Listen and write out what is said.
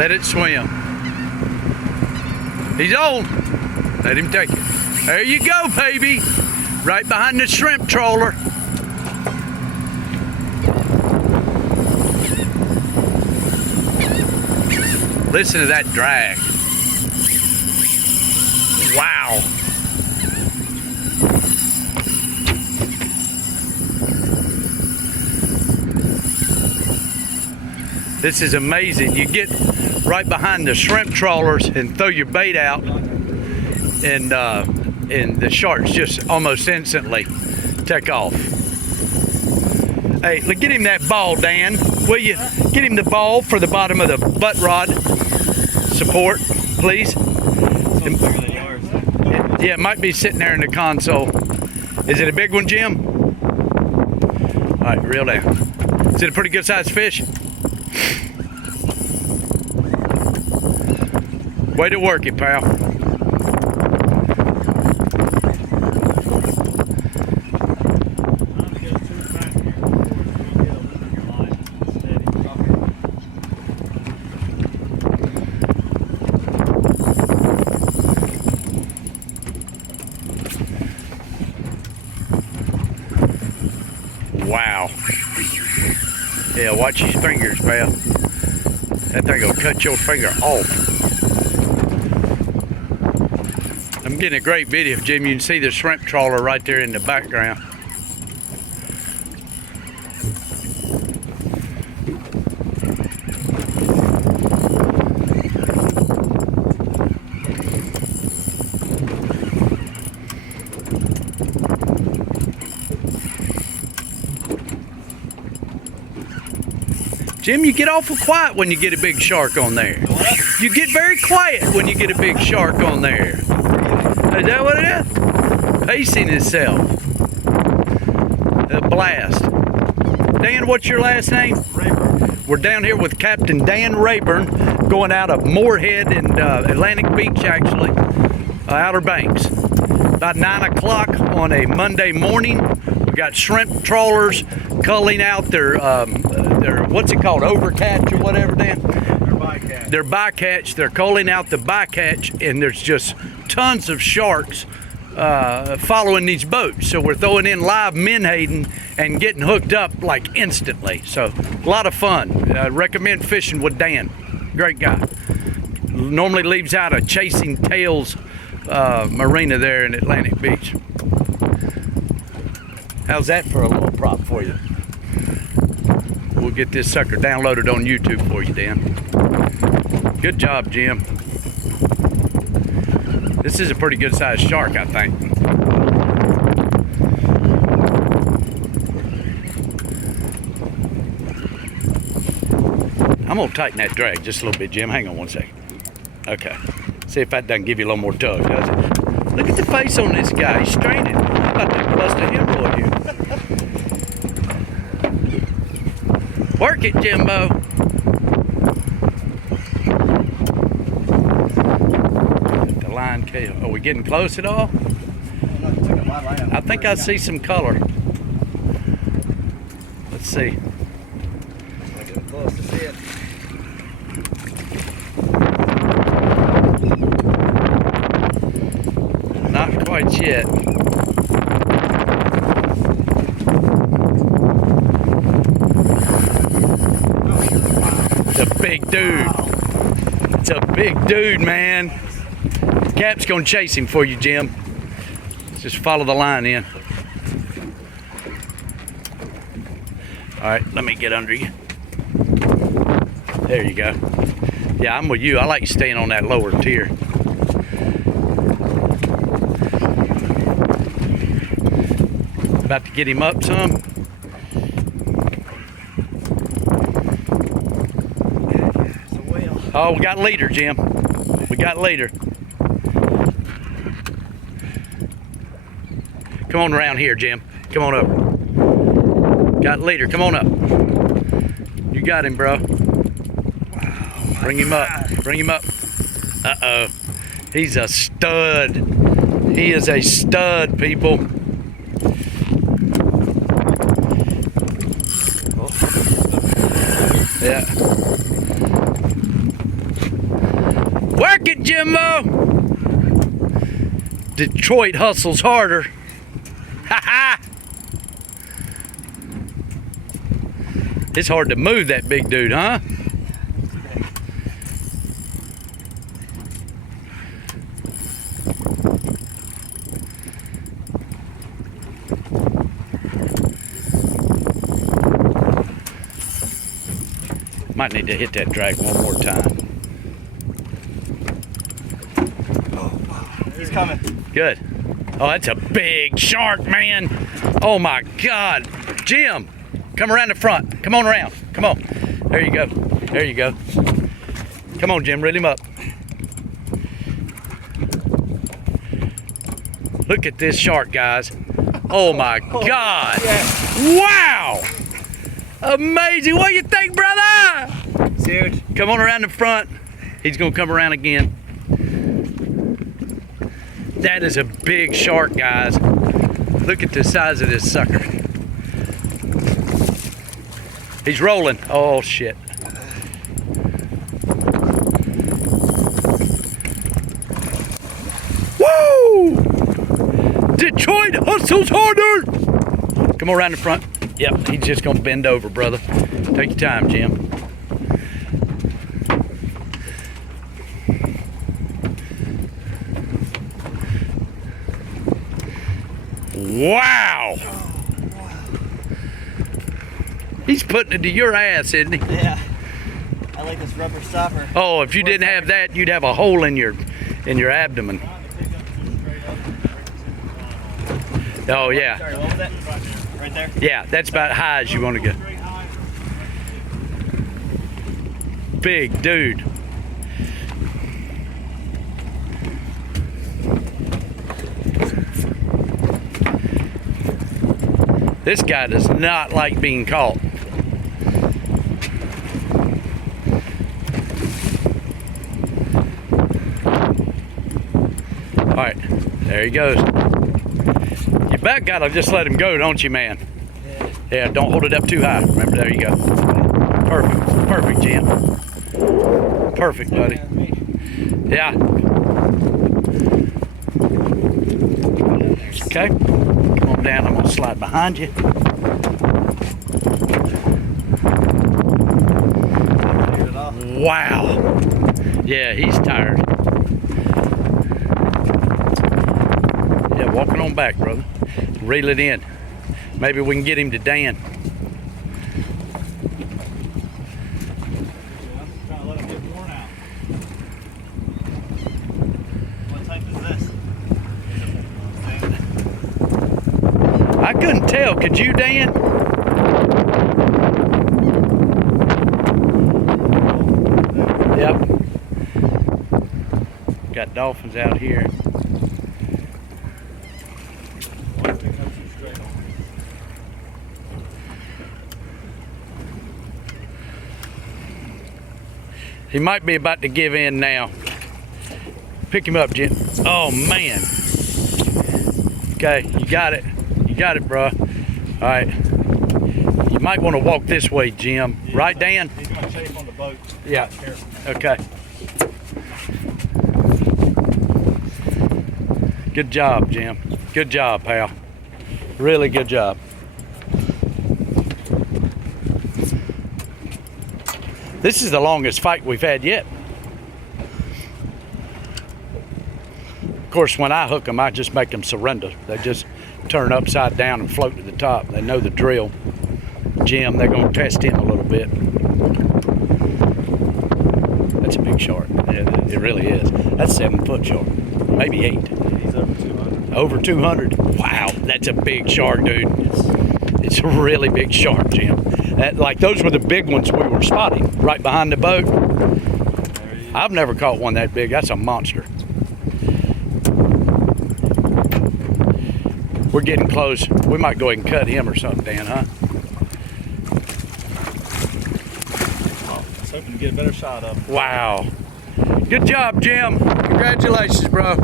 Let it swim. He's on. Let him take it. There you go, baby. Right behind the shrimp trawler. Listen to that drag. Wow. This is amazing. You get right behind the shrimp trawlers and throw your bait out, and the sharks just almost instantly take off. Hey, get him that ball, Dan. Will you get him the ball for the bottom of the butt rod support, please? Yeah, it might be sitting there in the console. Is it a big one, Jim? All right, reel down. Is it a pretty good sized fish? Way to work it, pal. Wow. Yeah, watch his fingers, pal. That thing will cut your finger off. I'm getting a great video, Jim. You can see the shrimp trawler right there in the background. Jim, you get awful quiet when you get a big shark on there. You get very quiet when you get a big shark on there. Is that what it is? Pacing itself. A blast. Dan, what's your last name? Rayburn. We're down here with Captain Dan Rayburn, going out of Moorhead in Atlantic Beach, actually, Outer Banks. About 9 o'clock on a Monday morning. We got shrimp trawlers culling out their what's it called, overcatch or whatever, Dan? Bycatch. They're bycatch. They're culling out the bycatch, and there's just tons of sharks following these boats. So we're throwing in live menhaden and getting hooked up like instantly. So a lot of fun. Recommend fishing with Dan. Great guy. Normally leaves out a Chasing Tails marina there in Atlantic Beach. How's that for a little prop for you? We'll get this sucker downloaded on YouTube for you, Dan. Good job, Jim. This is a pretty good sized shark, I think. I'm gonna tighten that drag just a little bit, Jim. Hang on one second. Okay. See if that doesn't give you a little more tug, does it? Look at the face on this guy. He's straining. I'm about to bust a hemorrhoid here. Work it, Jimbo. The line tail. Are we getting close at all? I think I see some color. Let's see. Not quite yet. It's a big dude. It's a big dude, man. Cap's gonna chase him for you, Jim. Just follow the line in. All right, let me get under you. There you go. Yeah, I'm with you. I like staying on that lower tier. About to get him up some. Oh, we got leader, Jim. We got leader. Come on around here, Jim. Come on up. Got leader. Come on up. You got him, bro. Bring him up. Bring him up. Uh-oh. He's a stud. He is a stud, people. Yeah. Jimbo. Detroit hustles harder. Ha ha. It's hard to move that big dude, huh? Might need to hit that drag one more time. He's coming. Good. Oh, that's a big shark, man. Oh my God. Jim, come around the front. Come on around. Come on. There you go. There you go. Come on, Jim, reel him up. Look at this shark, guys. Oh my God. Wow. Amazing. What do you think, brother? Dude. Come on around the front. He's gonna come around again. That is a big shark, guys. Look at the size of this sucker. He's rolling. Oh shit. Woo! Detroit hustles harder. Come on around the front. Yep, he's just gonna bend over, brother. Take your time, Jim. Wow! He's putting it to your ass, isn't he? Yeah. I like this rubber stopper. Oh, if you didn't have that, you'd have a hole in your abdomen. Oh yeah. Sorry, what was that? Right there? Yeah, that's about high as you want to go. Big dude. This guy does not like being caught. All right, there he goes. You about gotta just let him go, don't you, man? Yeah, don't hold it up too high. Remember, there you go. Perfect, perfect, Jim. Perfect, buddy. Yeah. Okay, come on down. I'm gonna slide behind you. Wow. Yeah, he's tired. Yeah, walking on back, brother. Reel it in. Maybe we can get him to Dan. Trying to let him get worn out. What type is this? I couldn't tell. Could you, Dan? Yep. Got dolphins out here. He might be about to give in now. Pick him up, Jim. Oh, man. Okay, you got it. You got it, bro. All right. You might want to walk this way, Jim. Right, Dan? He's going to chafe on the boat. Yeah. Okay. Good job, Jim. Good job, pal. Really good job. This is the longest fight we've had yet. Of course, when I hook them, I just make them surrender. They just turn upside down and float to the top. They know the drill. Jim, they're going to test him a little bit. That's a big shark. It really is. That's 7 foot shark. Maybe 8. He's over 200. Over 200. Wow, that's a big shark, dude. It's a really big shark, Jim. Like those were the big ones we were spotting right behind the boat. I've never caught one that big. That's a monster. We're getting close. We might go ahead and cut him or something, Dan, huh? I was hoping to get a better shot of him. Wow. Good job, Jim. Congratulations, bro.